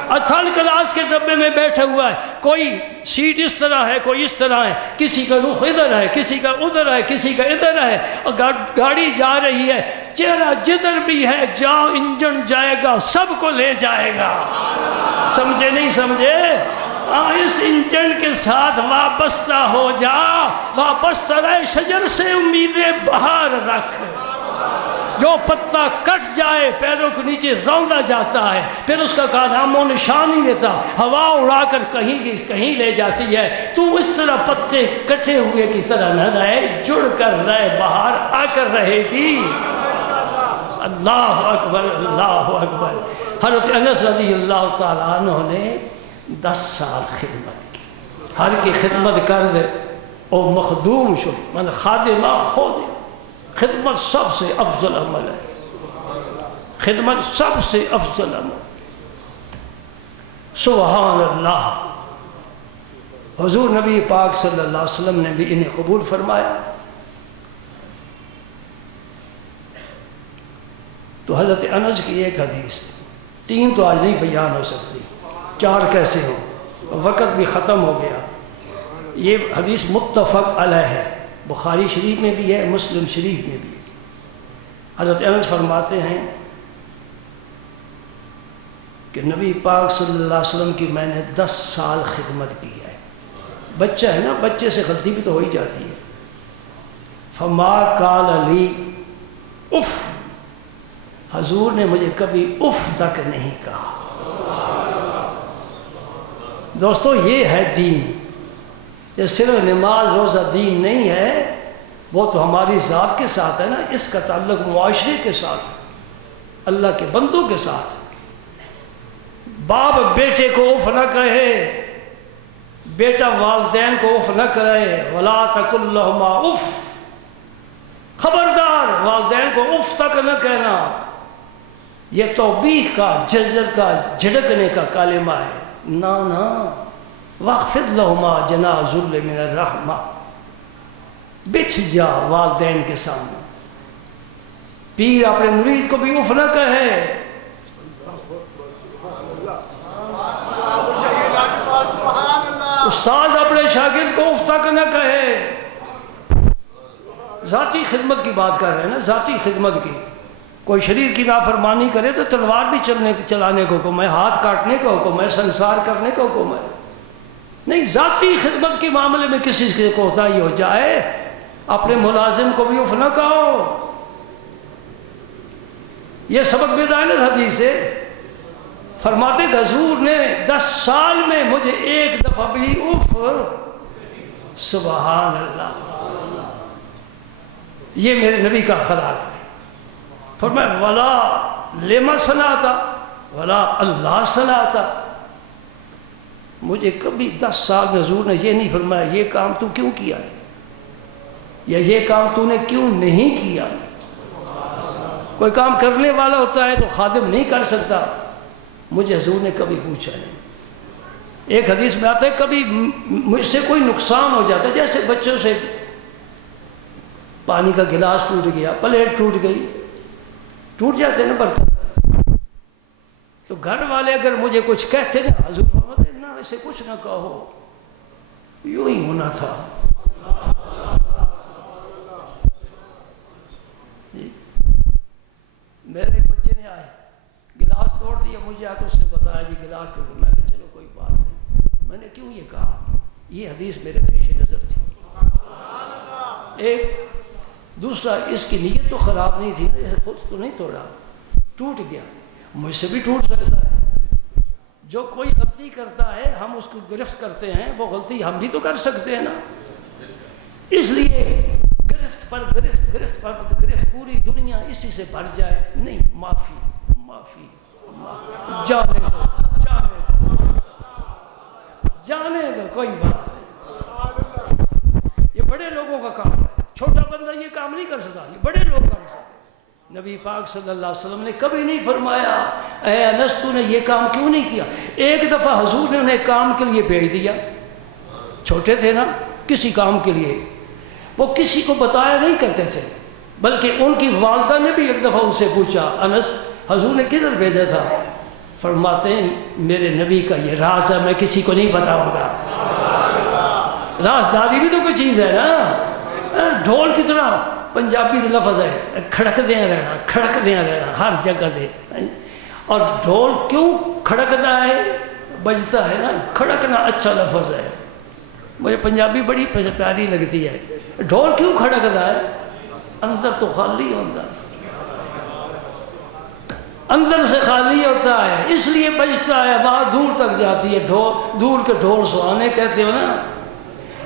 اور تھرڈ کلاس کے ڈبے میں بیٹھا ہوا ہے، کوئی سیٹ اس طرح ہے، کوئی اس طرح ہے، کسی کا رخ ادھر ہے، کسی کا ادھر ہے، کسی کا ادھر ہے، اور گاڑی جا رہی ہے، چہرہ جدھر بھی ہے جہاں انجن جائے گا سب کو لے جائے گا۔ سمجھے نہیں سمجھے؟ اس انجن کے ساتھ وابستہ ہو جا، وابستہ رہے شجر سے امید بہار رکھ۔ جو پتا کٹ جائے پیروں کے نیچے روندا جاتا ہے، پھر اس کا نام و نشان نہیں دیتا، ہوا اڑا کر کہیں لے جاتی ہے۔ تو اس طرح پتے کٹے ہوئے کی طرح نہ رہے، جڑ کر رہے، بہار آ کر رہے گی۔ اللہ اکبر، اللہ اکبر۔ حضرت انس رضی اللہ تعالیٰ عنہ نے 10 سال خدمت کی۔ ہر کی خدمت کر دے او مخدوم شو، من خادمہ خود۔ خدمت سب سے افضل عمل ہے، خدمت سب سے افضل عمل۔ سبحان اللہ۔ حضور نبی پاک صلی اللہ علیہ وسلم نے بھی انہیں قبول فرمایا۔ تو حضرت انس کی ایک حدیث، 3 تو آج نہیں بیان ہو سکتی، 4 کیسے ہو، وقت بھی ختم ہو گیا۔ یہ حدیث متفق علیہ ہے، بخاری شریف میں بھی ہے، مسلم شریف میں بھی ہے۔ حضرت انس فرماتے ہیں کہ نبی پاک صلی اللہ علیہ وسلم کی میں نے 10 سال خدمت کی ہے۔ بچہ ہے نا، بچے سے غلطی بھی تو ہو ہی جاتی ہے۔ فما قال لی اف، حضور نے مجھے کبھی اف تک نہیں کہا۔ دوستو یہ ہے دین۔ یہ صرف نماز روزہ دین نہیں ہے، وہ تو ہماری ذات کے ساتھ ہے نا، اس کا تعلق معاشرے کے ساتھ ہے، اللہ کے بندوں کے ساتھ۔ باپ بیٹے کو اف نہ کہے، بیٹا والدین کو اف نہ کہے، ولا تقل لہما اف، خبردار والدین کو اف تک نہ کہنا۔ یہ توبیخ کا، زجر کا، جھڑکنے کا کلمہ ہے۔ نا نا، واخفض لہما جناح الذل من الرحمہ، بچھ جا والدین کے سامنے۔ پیر اپنے مرید کو بھی اف نہ کہے، استاد اپنے شاگرد کو اف تک نہ کہے۔ ذاتی خدمت کی بات کر رہے ہیں نا، ذاتی خدمت کی۔ کوئی شریر کی نافرمانی کرے تو تلوار بھی چلانے کو حکم ہے، ہاتھ کاٹنے کا حکم ہے، سنسار کرنے کا حکم ہے۔ نہیں، ذاتی خدمت کے معاملے میں کسی سے کوتاہی ہو جائے، اپنے ملازم کو بھی اف نہ کہو۔ یہ سبق مل رہا ہے نا حدیث سے۔ فرماتے کہ حضور نے 10 سال میں مجھے ایک دفعہ بھی اف، سبحان اللہ، یہ میرے نبی کا اخلاق ہے۔ فرمایا ولا لما صنعتا ولا اللہ صنعتا، مجھے کبھی 10 سال میں حضور نے یہ نہیں فرمایا یہ کام تو کیوں کیا ہے، یا یہ کام تو نے کیوں نہیں کیا۔ کوئی کام کرنے والا ہوتا ہے تو خادم نہیں کر سکتا، مجھے حضور نے کبھی پوچھا نہیں۔ ایک حدیث میں آتا ہے کبھی مجھ سے کوئی نقصان ہو جاتا ہے، جیسے بچوں سے پانی کا گلاس ٹوٹ گیا، پلیٹ ٹوٹ گئی، ٹوٹ جاتے ہیں نا برتن، تو گھر والے اگر مجھے کچھ کہتے نا، حضور فرماتے نہ اسے کچھ نہ کہو، یوں ہی ہونا تھا. جی میرے ایک بچے نے آئے گلاس توڑ دیا، مجھے آ کے اس نے بتایا جی گلاس توڑ. میں نے کہا چلو کوئی بات نہیں. میں نے کیوں یہ کہا؟ یہ حدیث میرے پیش نظر تھی. ایک دوسرا، اس کی نیت تو خراب نہیں تھی، خود تو نہیں توڑا، ٹوٹ گیا. مجھ سے بھی ٹوٹ سکتا ہے. جو کوئی غلطی کرتا ہے ہم اس کو گرفت کرتے ہیں، وہ غلطی ہم بھی تو کر سکتے ہیں نا. اس لیے گرفت پر گرفت، گرفت پر گرفت، پوری دنیا اسی سے بھر جائے. نہیں، معافی معافی معافی، جانے دو جانے دو جانے دو، کوئی بات نہیں. یہ بڑے لوگوں کا کام ہے، چھوٹا بندہ یہ کام نہیں کر سکتا، یہ بڑے لوگ کر سکتے. نبی پاک صلی اللہ علیہ وسلم نے کبھی نہیں فرمایا اے انس تو نے یہ کام کیوں نہیں کیا. ایک دفعہ حضور نے انہیں کام کے لیے بھیج دیا، چھوٹے تھے نا، کسی کام کے لیے. وہ کسی کو بتایا نہیں کرتے تھے، بلکہ ان کی والدہ نے بھی ایک دفعہ ان سے پوچھا انس حضور نے کدھر بھیجا تھا؟ فرماتے ہیں میرے نبی کا یہ راز ہے، میں کسی کو نہیں بتاؤں گا. رازداری بھی تو کوئی چیز ہے نا. ڈھول کی طرح پنجابی لفظ ہے، کھڑکدے رہنا، کھڑکدے رہنا ہر جگہ دے. اور ڈھول کیوں کھڑکتا ہے؟ بجتا ہے نا. کھڑکنا اچھا لفظ ہے، مجھے پنجابی بڑی پیاری لگتی ہے. ڈھول کیوں کھڑکتا ہے؟ اندر تو خالی ہوتا ہے، اندر سے خالی ہوتا ہے، اس لیے بجتا ہے، بہت دور تک جاتی ہے. ڈھول دور کے ڈھول سہانے کہتے ہو نا.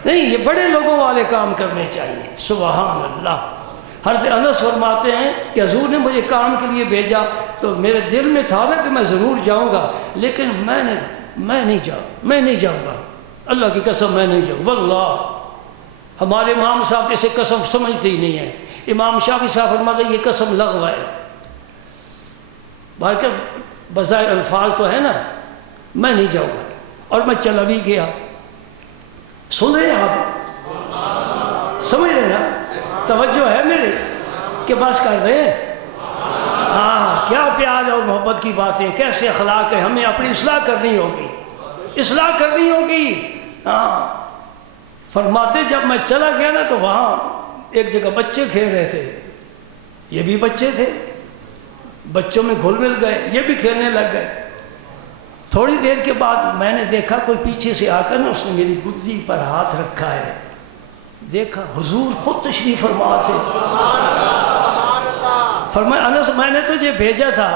نہیں، یہ بڑے لوگوں والے کام کرنے چاہیے. سبحان اللہ. حضرت انس فرماتے ہیں کہ حضور نے مجھے کام کے لیے بھیجا تو میرے دل میں تھا نا کہ میں ضرور جاؤں گا، لیکن میں نہیں جاؤں گا. اللہ کی قسم میں نہیں جاؤں. واللہ ہمارے امام صاحب اسے قسم سمجھتے ہی نہیں ہے. امام شافعی صاحب فرماتے ہیں یہ قسم لغو ہے. بلکہ بظاہر الفاظ تو ہے نا، میں نہیں جاؤں گا. اور میں چلا بھی گیا. سن رہے ہیں آپ؟ سمجھ رہے ہیں نا؟ توجہ ہے میرے کہ بس کر رہے ہیں؟ ہاں، کیا پیار اور محبت کی باتیں، کیسے اخلاق ہے. ہمیں اپنی اصلاح کرنی ہوگی، اصلاح کرنی ہوگی. ہاں فرماتے جب میں چلا گیا نا تو وہاں ایک جگہ بچے کھیل رہے تھے، یہ بھی بچے تھے، بچوں میں گھل مل گئے، یہ بھی کھیلنے لگ گئے. تھوڑی دیر کے بعد میں نے دیکھا کوئی پیچھے سے آ کر نا اس نے میری گدی پر ہاتھ رکھا ہے. دیکھا حضور خود تشریف فرما تھے. فرمایا انس میں نے تجھے بھیجا تھا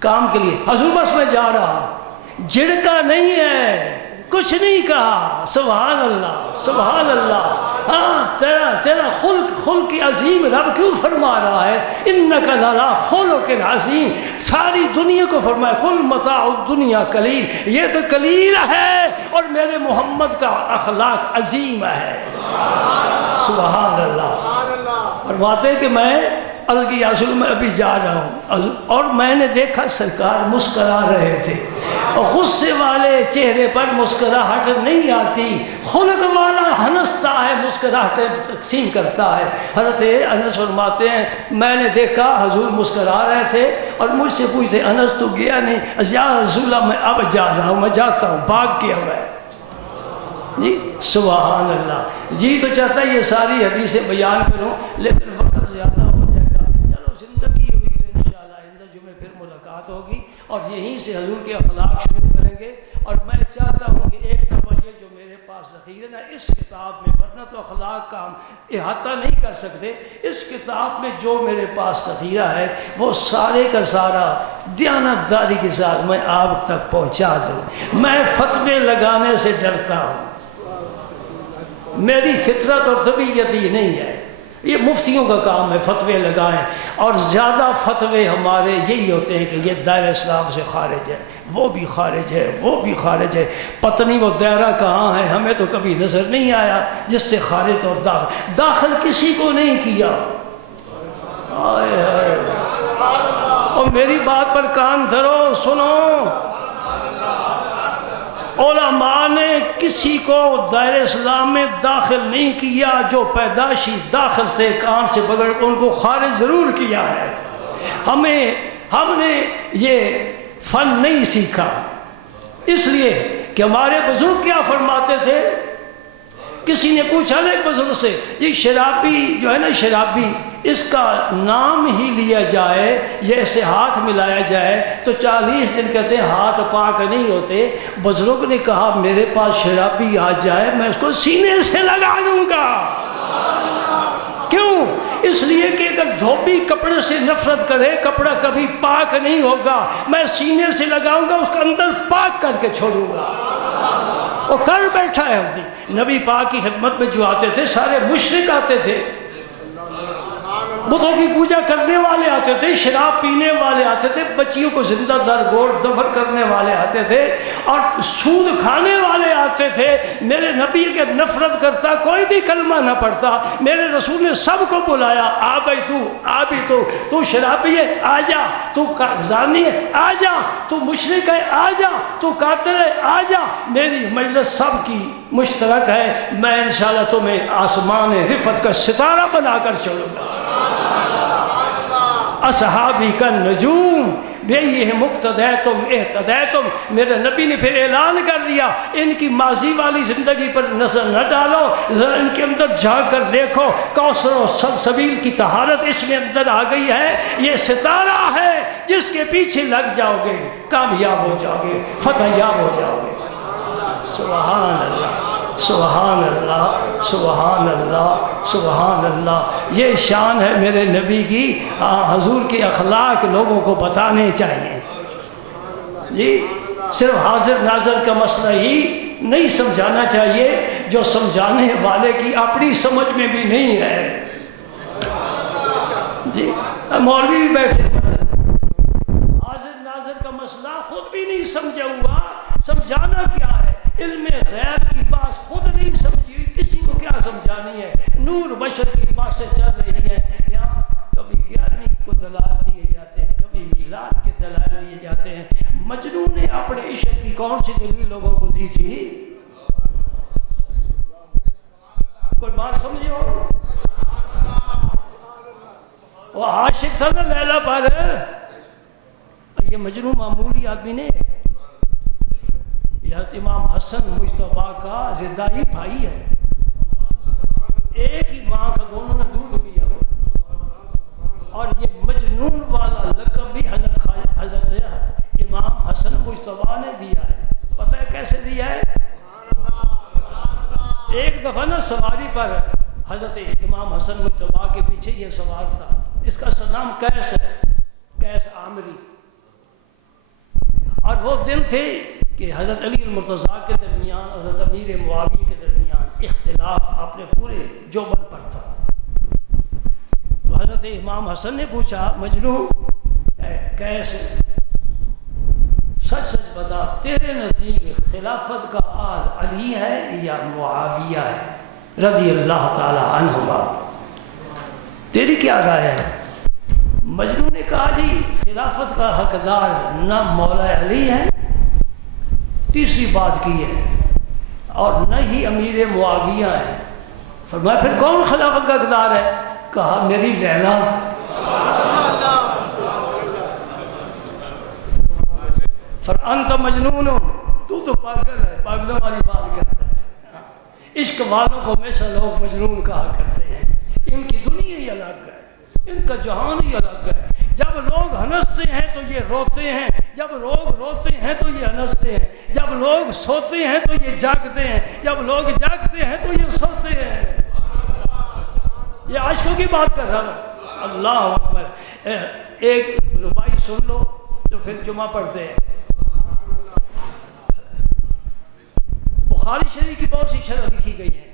کام کے لیے. حضور بس میں جا رہا ہوں. جھڑکا نہیں ہے، کچھ نہیں کہا. سبحان اللہ سبحان اللہ. ہاں تیرا خلق عظیم رب کیوں فرما رہا ہے انک لعلی خلق عظیم. ساری دنیا کو فرمایا کل متاع الدنیا قلیل، یہ تو قلیل ہے اور میرے محمد کا اخلاق عظیم ہے. سبحان اللہ. فرماتے ہیں کہ میں الگی اصل میں ابھی جا رہا ہوں اور میں نے دیکھا سرکار مسکرا رہے تھے اور غصے والے چہرے پر مسکراہٹ نہیں آتی. خلق والا ہنستا ہے، مسکراہٹیں تقسیم کرتا ہے. حضرت انس فرماتے ہیں میں نے دیکھا حضور مسکرا رہے تھے اور مجھ سے پوچھتے انس تو گیا نہیں؟ یا رسول اللہ میں اب جا رہا ہوں، میں جاتا ہوں. بھاگ گیا میں. جی سبحان اللہ. جی تو چاہتا ہے یہ ساری حدیثیں بیان کروں لیکن وقت زیادہ ہو جائے گا. چلو زندگی ہوئی تو انشاءاللہ آئندہ جمعے پھر ملاقات ہوگی اور یہیں سے حضور کے اخلاق شروع کریں گے. اور میں چاہتا ہوں کہ ایک دفعہ یہ جو میرے پاس ذخیرہ نا اس کتاب میں، ورنہ تو اخلاق کا ہم احاطہ نہیں کر سکتے، اس کتاب میں جو میرے پاس ذخیرہ ہے وہ سارے کا سارا دیانتداری کے ساتھ میں آپ تک پہنچا دوں. میں فتوے لگانے سے ڈرتا ہوں، میری فطرت اور طبیعت ہی نہیں ہے. یہ مفتیوں کا کام ہے فتوے لگائیں، اور زیادہ فتوے ہمارے یہی ہوتے ہیں کہ یہ دائرہ اسلام سے خارج ہے، وہ بھی خارج ہے، وہ بھی خارج ہے. پتہ نہیں وہ دائرہ کہاں ہے، ہمیں تو کبھی نظر نہیں آیا جس سے خارج اور داخل کسی کو نہیں کیا. اور میری بات پر کان دھرو، سنو. علماء نے کسی کو دائرہ اسلام میں داخل نہیں کیا، جو پیدائشی داخل تھے کان سے بغیر ان کو خارج ضرور کیا ہے. ہم نے یہ فن نہیں سیکھا، اس لیے کہ ہمارے بزرگ کیا فرماتے تھے. کسی نے پوچھا نا ایک بزرگ سے، یہ شرابی جو ہے نا، شرابی، اس کا نام ہی لیا جائے یا اسے ہاتھ ملایا جائے تو 40 دن کہتے ہیں ہاتھ پاک نہیں ہوتے. بزرگ نے کہا میرے پاس شرابی آ جائے میں اس کو سینے سے لگا دوں گا. کیوں؟ اس لیے کہ اگر دھوبی کپڑے سے نفرت کرے کپڑا کبھی پاک نہیں ہوگا. میں سینے سے لگاؤں گا، اس کے اندر پاک کر کے چھوڑوں گا. وہ کر بیٹھا ہے. نبی پاک کی خدمت میں جو آتے تھے سارے مشرک آتے تھے، بتوں کی پوجا کرنے والے آتے تھے، شراب پینے والے آتے تھے، بچیوں کو زندہ درگور دفن کرنے والے آتے تھے، اور سود کھانے والے آتے تھے. میرے نبی کے نفرت کرتا کوئی بھی کلمہ نہ پڑھتا. میرے رسول نے سب کو بلایا، آ بھائی آ بھی تو شرابی ہے آ جا، تو زانی ہے آ جا، تو مشرک ہے آ جا، تو قاتل ہے آ جا. میری مجلس سب کی مشترک ہے. میں انشاءاللہ تمہیں آسمان رفعت کا ستارہ بنا کر چھوڑوں گا. اصحابی کا نجوم بے مقتدیتم اہتدیتم. میرے نبی نے پھر اعلان کر دیا ان کی ماضی والی زندگی پر نظر نہ ڈالو، ذرا ان کے اندر جا کر دیکھو. کوثر و سلسبیل کی طہارت اس میں اندر آ گئی ہے. یہ ستارہ ہے جس کے پیچھے لگ جاؤ گے کامیاب ہو جاؤ گے، فتح یاب ہو جاؤ گے. سبحان اللہ، سبحان اللہ، سبحان اللہ، سبحان اللہ. یہ شان ہے میرے نبی کی. حضور کے اخلاق لوگوں کو بتانے چاہیے. جی صرف حاضر ناظر کا مسئلہ ہی نہیں سمجھانا چاہیے جو سمجھانے والے کی اپنی سمجھ میں بھی نہیں ہے. جی مولوی بھی بیٹھے حاضر ناظر کا مسئلہ خود بھی نہیں سمجھا ہوا، سمجھانا کیا ہے؟ علم غیب کی بات خود نہیں سمجھی، کسی کو کیا سمجھانی ہے؟ نور بشر کی باتیں چل رہی ہیں یہاں. کبھی 11ویں کو دلال دیے جاتے ہیں، کبھی میلاد کے دلال دیے جاتے ہیں. مجنون نے اپنے عشق کی کون سی دلیل لوگوں کو دی تھی؟ کوئی بات سمجھو. وہ عاشق تھا نا لیلا پر. یہ مجنون معمولی آدمی نے. حضرت امام حسن مجتبیٰ کا ردائی بھائی ہے، ایک ہی ماں کا دونوں نے دودھ پیا. اور یہ مجنون والا لقب بھی حضرت امام حسن مجتبیٰ نے دیا ہے. پتہ ہے کیسے دیا ہے؟ ایک دفعہ نا سواری پر حضرت امام حسن مجتبیٰ کے پیچھے یہ سوار تھا. اس کا نام قیس ہے، قیس عامری. اور وہ دن تھے کہ حضرت علی المرتضیٰ کے درمیان اور حضرت امیر معاویہ کے درمیان اختلاف اپنے پورے جوبن پر تھا. تو حضرت امام حسن نے پوچھا مجنون کیسے سچ سچ بتا، تیرے نزدیک خلافت کا آل علی ہے یا معاویہ ہے رضی اللہ تعالی عنہما؟ تیری کیا رائے ہے؟ مجنون نے کہا جی خلافت کا حقدار نہ مولا علی ہے، تیسری بات کی ہے، اور نہ ہی امیر معاویہ ہے. فرمایا پھر کون خلافت کا حقدار ہے؟ کہا میری لیلا. انت مجنون، تو پاگل ہے، پاگلوں والی بات کرتا ہے. عشق والوں کو ہمیشہ لوگ مجنون کہا کرتے ہیں. ان کی دنیا ہی الگ ہے، ان کا جہان ہی الگ ہے. جب لوگ ہنستے ہیں تو یہ روتے ہیں، جب لوگ روتے ہیں تو یہ ہنستے ہیں، جب لوگ سوتے ہیں تو یہ جاگتے ہیں، جب لوگ جاگتے ہیں تو یہ سوتے ہیں. یہ عاشقوں کی بات کر رہا ہوں. اللہ اکبر. ایک ربائی سن لو تو پھر جمعہ پڑھتے ہیں. بخاری شریف کی بہت سی شرح لکھی گئی ہیں،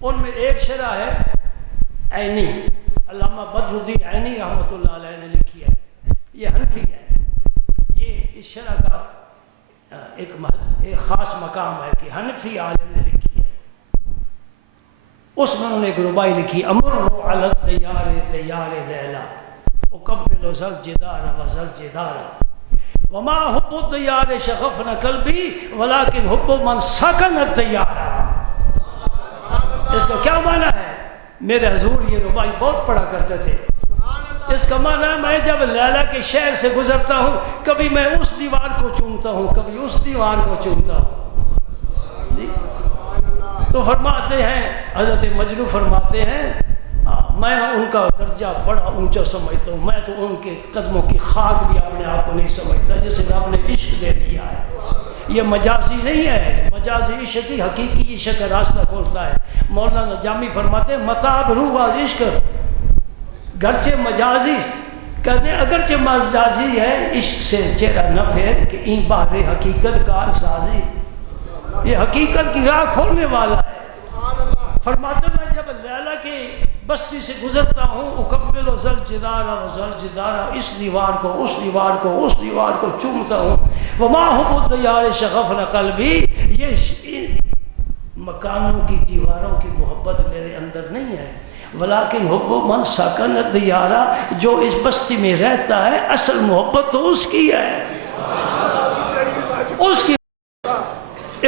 ان میں ایک شرح ہے عینی، علامہ بدر الدین عینی رحمۃ اللہ علیہ نے لکھی ہے. یہ حنفی ہے. یہ اس شرح کا ایک خاص مقام ہے کہ حنفی عالم نے لکھی ہے. اس میں انہوں نے ایک ربائی لکھی، امر علی الدیار دیار لیلا اقبل ذل جدار و ذل جدار وما حب الدیار شغفنا قلبی ولکن حب من سکن الدیار. اس کا کیا معنی ہے؟ میرے حضور یہ ربائی بہت پڑھا کرتے تھے. اس کا معنی ہے میں جب لیلا کے شہر سے گزرتا ہوں کبھی میں اس دیوار کو چومتا ہوں کبھی اس دیوار کو چومتا ہوں جی۔ تو فرماتے ہیں حضرت مجنو فرماتے ہیں میں ان کا درجہ بڑا اونچا سمجھتا ہوں، میں تو ان کے قدموں کی خاک بھی اپنے آپ کو نہیں سمجھتا جسے رب نے عشق دے دیا ہے۔ یہ مجازی نہیں ہے، مجازی عشق کی حقیقی عشق کا راستہ کھولتا ہے۔ مولانا جامی فرماتے ہیں متاب روح از عشق گرچہ مجازی کرنے اگرچہ مجازی ہے عشق سے چہرہ نہ پھیر کہ این بار حقیقت کار سازی، یہ حقیقت کی راہ کھولنے والا ہے۔ فرماتے ہیں میں جب لیلا کی بستی سے گزرتا ہوں اکمل و زل جدارہ و زل جدارہ، اس دیوار کو اس دیوار کو اس دیوار کو چومتا ہوں۔ وما حب الدیار شغفن قلبی، یہ مکانوں کی دیواروں کی محبت میرے اندر نہیں ہے، ولیکن حب من سکن الدیارہ، جو اس بستی میں رہتا ہے اصل محبت تو اس کی ہے، اس کی۔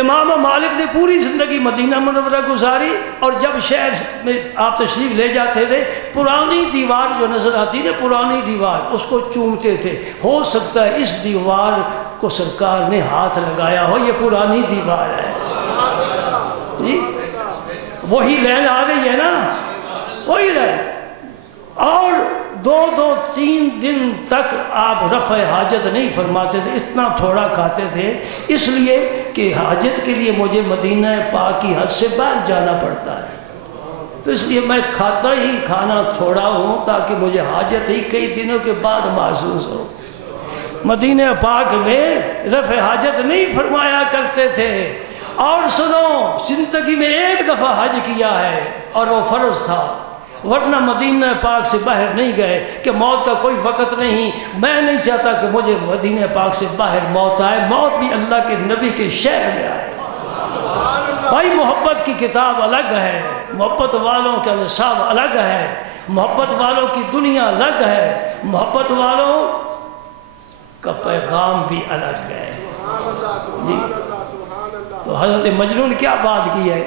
امام مالک نے پوری زندگی مدینہ منورہ گزاری اور جب شہر میں آپ تشریف لے جاتے تھے پرانی دیوار جو نظر آتی نا، پرانی دیوار، اس کو چومتے تھے۔ ہو سکتا ہے اس دیوار کو سرکار نے ہاتھ لگایا ہو، یہ پرانی دیوار ہے جی، وہی لین آ رہی ہے نا، وہی لین۔ اور دو تین دن تک آپ رفع حاجت نہیں فرماتے تھے، اتنا تھوڑا کھاتے تھے، اس لیے کہ حاجت کے لیے مجھے مدینہ پاک کی حد سے باہر جانا پڑتا ہے، تو اس لیے میں کھاتا ہی کھانا تھوڑا ہوں تاکہ مجھے حاجت ہی کئی دنوں کے بعد محسوس ہو۔ مدینہ پاک میں رفع حاجت نہیں فرمایا کرتے تھے۔ اور سنو، زندگی میں ایک دفعہ حج کیا ہے اور وہ فرض تھا، ورنہ مدینہ پاک سے باہر نہیں گئے کہ موت کا کوئی وقت نہیں، میں نہیں چاہتا کہ مجھے مدینہ پاک سے باہر موت آئے، موت بھی اللہ کے نبی کے شہر میں آئے۔ بھائی محبت کی کتاب الگ ہے، محبت والوں کا نصاب الگ ہے، محبت والوں کی دنیا الگ ہے، محبت والوں کا پیغام بھی الگ ہے جی۔ تو حضرت مجنون نے کیا بات کی ہے،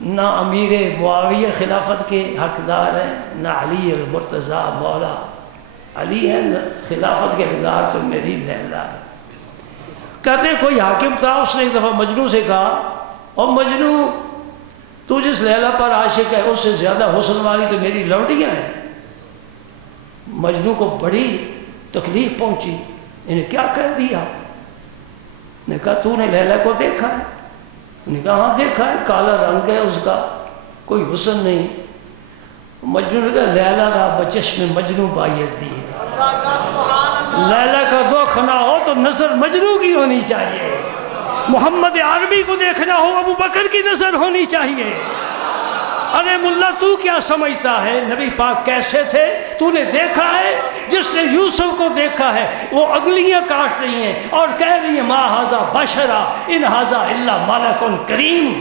نہ امیر معاویہ خلافت کے حقدار ہیں، نہ علی المرتضیٰ مولا علی ہے، نہ خلافت کے حقدار تو میری لیلا ہے۔ کہتے ہیں کوئی حاکم تھا، اس نے ایک دفعہ مجنو سے کہا، اور مجنو تو جس لیلا پر عاشق ہے اس سے زیادہ حسن والی تو میری لوڈیاں ہیں۔ مجنو کو بڑی تکلیف پہنچی، انہیں کیا کہہ دیا؟ نے کہا تو نے لیلا کو دیکھا ہے؟ نے کہا ہاں دیکھا ہے، کالا رنگ ہے اس کا، کوئی حسن نہیں۔ مجنو نے کہا لیلا را بچشم مجنو بایت دی ہے، لیلا کا دکھ نہ ہو تو نظر مجنو کی ہونی چاہیے، محمد عربی کو دیکھنا ہو ابو بکر کی نظر ہونی چاہیے۔ ارے ملا تو کیا سمجھتا ہے نبی پاک کیسے تھے؟ تو نے دیکھا ہے؟ جس نے یوسف کو دیکھا ہے وہ انگلیاں کاٹ رہی ہیں اور کہہ رہی ہیں ما ھذا بشرا ان ھذا الا ملک کریم۔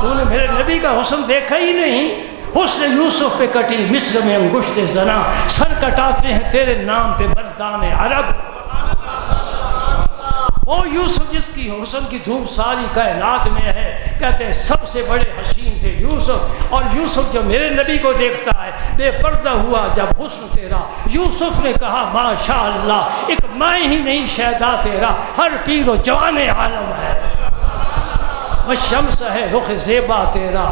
تو نے میرے نبی کا حسن دیکھا ہی نہیں، حسن یوسف پہ کٹی مصر میں انگشت زنا، سر کٹاتے ہیں تیرے نام پہ مردان عرب۔ وہ یوسف جس کی حسن کی دھوم ساری کائنات میں ہے، کہتے ہیں سب سے بڑے حسین تھے یوسف، اور یوسف جب میرے نبی کو دیکھتا ہے بے پردہ ہوا جب حسن تیرا، یوسف نے کہا ماشاء اللہ، ایک میں ہی نہیں شیدا تیرا ہر پیر و جوان عالم ہے، والشمس ہے رخ زیبا تیرا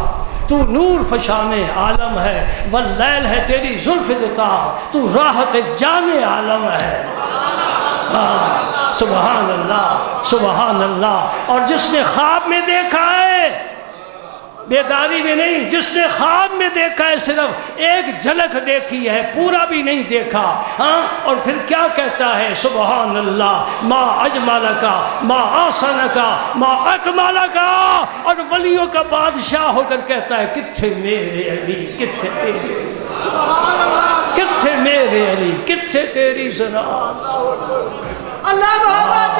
تو نور فشان عالم ہے، واللیل ہے تیری زلف دتا تو راحت جان عالم ہے۔ سبحان اللہ سبحان اللہ۔ اور جس نے خواب میں دیکھا ہے، بیداری میں نہیں، جس نے خواب میں دیکھا ہے صرف ایک جھلک دیکھی ہے، پورا بھی نہیں دیکھا، ہاں، اور پھر کیا کہتا ہے سبحان اللہ، ما اجملکا ما آسنکا ما اکملکا، اور ولیوں کا بادشاہ ہو کر کہتا ہے کتھے میرے علی، کتھے تیرے، کتھے میرے علی، کتھے تیری ذرا، اللہ محمد